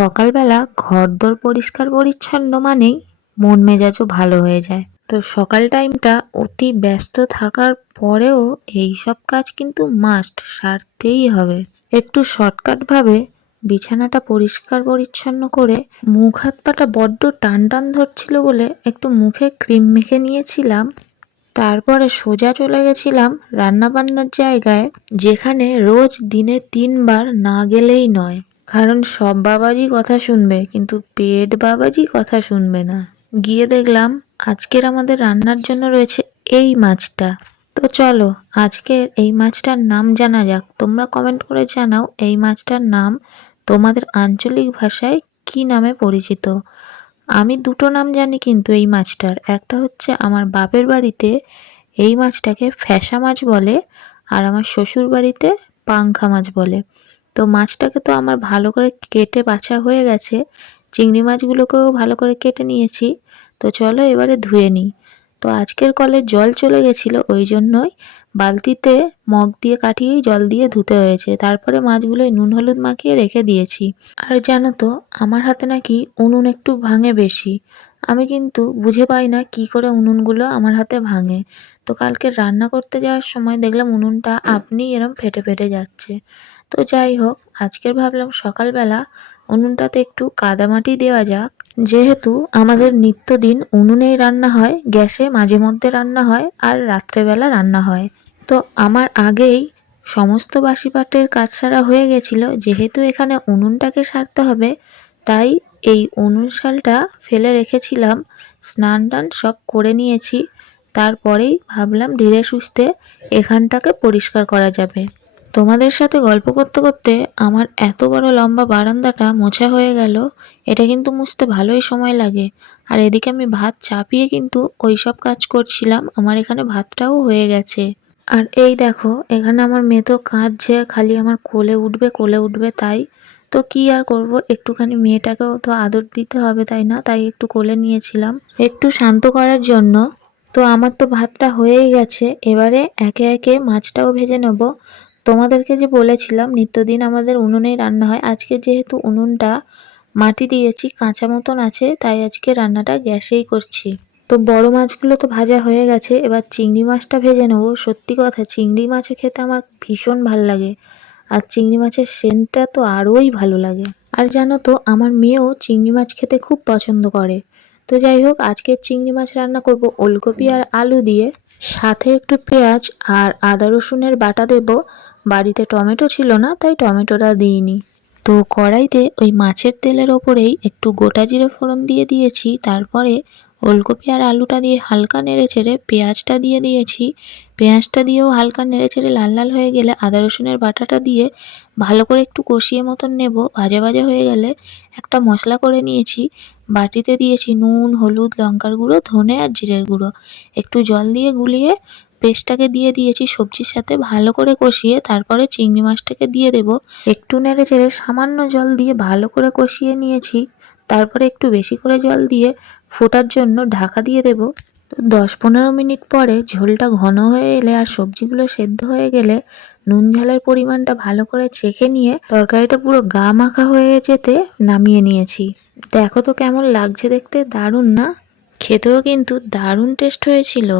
সকালবেলা ঘরদোর পরিষ্কার পরিচ্ছন্ন মানেই মন মেজাজও ভালো হয়ে যায়। তো সকাল টাইমটা অতি ব্যস্ত থাকার পরেও এইসব কাজ কিন্তু মাস্ট সারতেই হবে। একটু শর্টকাট ভাবে বিছানাটা পরিষ্কার পরিচ্ছন্ন করে মুখ হাত পাটা বড্ড টান টান ধরছিল বলে একটু মুখে ক্রিম মেখে নিয়েছিলাম। তারপরে সোজা চলে গেছিলাম রান্না বান্নার জায়গায়, যেখানে রোজ দিনে 3 বার না গেলেই নয়। কারণ সব বাবাজি কথা শুনবে কিন্তু পেট বাবাজি কথা শুনবে না। গিয়ে দেখলাম আজকের আমাদের রান্নার জন্য রয়েছে এই মাছটা। তো চলো আজকের এই মাছটার নাম জানা যাক। তোমরা কমেন্ট করে জানাও এই মাছটার নাম তোমাদের আঞ্চলিক ভাষায় কি নামে পরিচিত। আমি দুটো নাম জানি কিন্তু এই মাছটার। একটা হচ্ছে আমার বাপের বাড়িতে এই মাছটাকে ফ্যাসা মাছ বলে, আর আমার শ্বশুর বাড়িতে পাংখা মাছ বলে। তো মাছটাকে তো আমার ভালো করে কেটে বাছা হয়ে গেছে, চিংড়ি মাছগুলোকেও ভালো করে কেটে নিয়েছি। তো চলো এবারে ধুয়ে নিই। তো আজকের কলে জল চলে গেছিলো, ওই জন্যই বালতিতে মগ দিয়ে কাটিয়েই জল দিয়ে ধুতে হয়েছে। তারপরে মাছগুলোই নুন হলুদ মাখিয়ে রেখে দিয়েছি। আর জানো তো আমার হাতে নাকি উনুন একটু ভাঙে বেশি। আমি কিন্তু বুঝে পাই না কি করে উনুনগুলো আমার হাতে ভাঙে। তো কালকে রান্না করতে যাওয়ার সময় দেখলাম উনুনটা আপনি এরম ফেটে ফেটে যাচ্ছে। তো যাই হোক, আজকের ভাবলাম সকালবেলা উনুনটাতে একটু কাদামাটি দেওয়া যাক। যেহেতু আমাদের নিত্যদিন উনুনেই রান্না হয়, গ্যাসে মাঝে মধ্যে রান্না হয়, আর রাত্রেবেলা রান্না হয়। তো আমার আগেই সমস্ত বাসি পাটের কাজ সারা হয়ে গেছিল। যেহেতু এখানে উনুনটাকে সারতে হবে, তাই এই উনুন শালটা ফেলে রেখেছিলাম। স্নান টান সব করে নিয়েছি। তারপরেই ভাবলাম ধীরে সুস্থে এখানটাকে পরিষ্কার করা যাবে। তোমাদের সাথে গল্প করতে করতে আমার এত বড় লম্বা বারান্দাটা মোছা হয়ে গেল। এটা কিন্তু মুছতে ভালোই সময় লাগে। আর এদিকে আমি ভাত চাপিয়ে কিন্তু ওই সব কাজ করছিলাম। আমার এখানে ভাতটাও হয়ে গেছে। আর এই দেখো এখানে আমার মেয়ে তো কাঁদছে, খালি আমার কোলে উঠবে কোলে উঠবে। তাই তো কি আর করব, একটুখানি মেয়েটাকেও তো আদর দিতে হবে তাই না? তাই একটু কোলে নিয়েছিলাম একটু শান্ত করার জন্য। তো আমার তো ভাতটা হয়েই গেছে, এবারে একে একে মাছটাও ভেজে নেব। তোমাদেরকে যে বলেছিলাম নিত্যদিন আমাদের উনুনেই রান্না হয়, আজকে যেহেতু উনুনটা মাটি দিয়েছি কাঁচা মতন আছে, তাই আজকে রান্নাটা গ্যাসেই করছি। তো বড় মাছগুলো তো ভাজা হয়ে গেছে, এবার চিংড়ি মাছটা ভেজে নেবো। সত্যি কথা চিংড়ি মাছে খেতে আমার ভীষণ ভাল লাগে, আর চিংড়ি মাছের সেন্টটা তো আরোই ভালো লাগে। আর জানো তো আমার মেয়েও চিংড়ি মাছ খেতে খুব পছন্দ করে। তো যাই হোক, আজকে চিংড়ি মাছ রান্না করব ওলকপি আর আলু দিয়ে, সাথে একটু পেঁয়াজ আর আদা রসুনের বাটা দেব। বাড়িতে টমেটো ছিল না তাই টমেটোটা দিইনি। তো কড়াইতে ওই মাছের তেলের ওপরেই একটু গোটা জিরে ফোড়ন দিয়ে দিয়েছি। তারপরে ওলকপি আর আলুটা দিয়ে হালকা নেড়ে চেড়ে পেঁয়াজটা দিয়ে দিয়েছি। পেঁয়াজটা দিয়েও হালকা নেড়ে চেড়ে লাল লাল হয়ে গেলে আদা রসুনের বাটাটা দিয়ে ভালো করে একটু কষিয়ে মতন নেব। ভাজা ভাজা হয়ে গেলে একটা মশলা করে নিয়েছি, বাটিতে দিয়েছি নুন হলুদ লঙ্কার গুঁড়ো ধনে আর জিরের গুঁড়ো। একটু জল দিয়ে গুলিয়ে পেস্টটাকে দিয়ে দিয়েছি সবজির সাথে ভালো করে কষিয়ে। তারপরে চিংড়ি মাছটাকে দিয়ে দেব। একটু নেড়ে চেড়ে সামান্য জল দিয়ে ভালো করে কষিয়ে নিয়েছি। তারপরে একটু বেশি করে জল দিয়ে ফোটার জন্য ঢাকা দিয়ে দেব। তো 10-15 মিনিট পরে ঝোলটা ঘন হয়ে এলে আর সবজিগুলো সেদ্ধ হয়ে গেলে নুন ঝালের পরিমাণটা ভালো করে চেখে নিয়ে তরকারিটা পুরো গা মাখা হয়ে যেতে নামিয়ে নিয়েছি। দেখো তো কেমন লাগছে দেখতে, দারুণ না? খেতেও কিন্তু দারুণ টেস্ট হয়েছিল।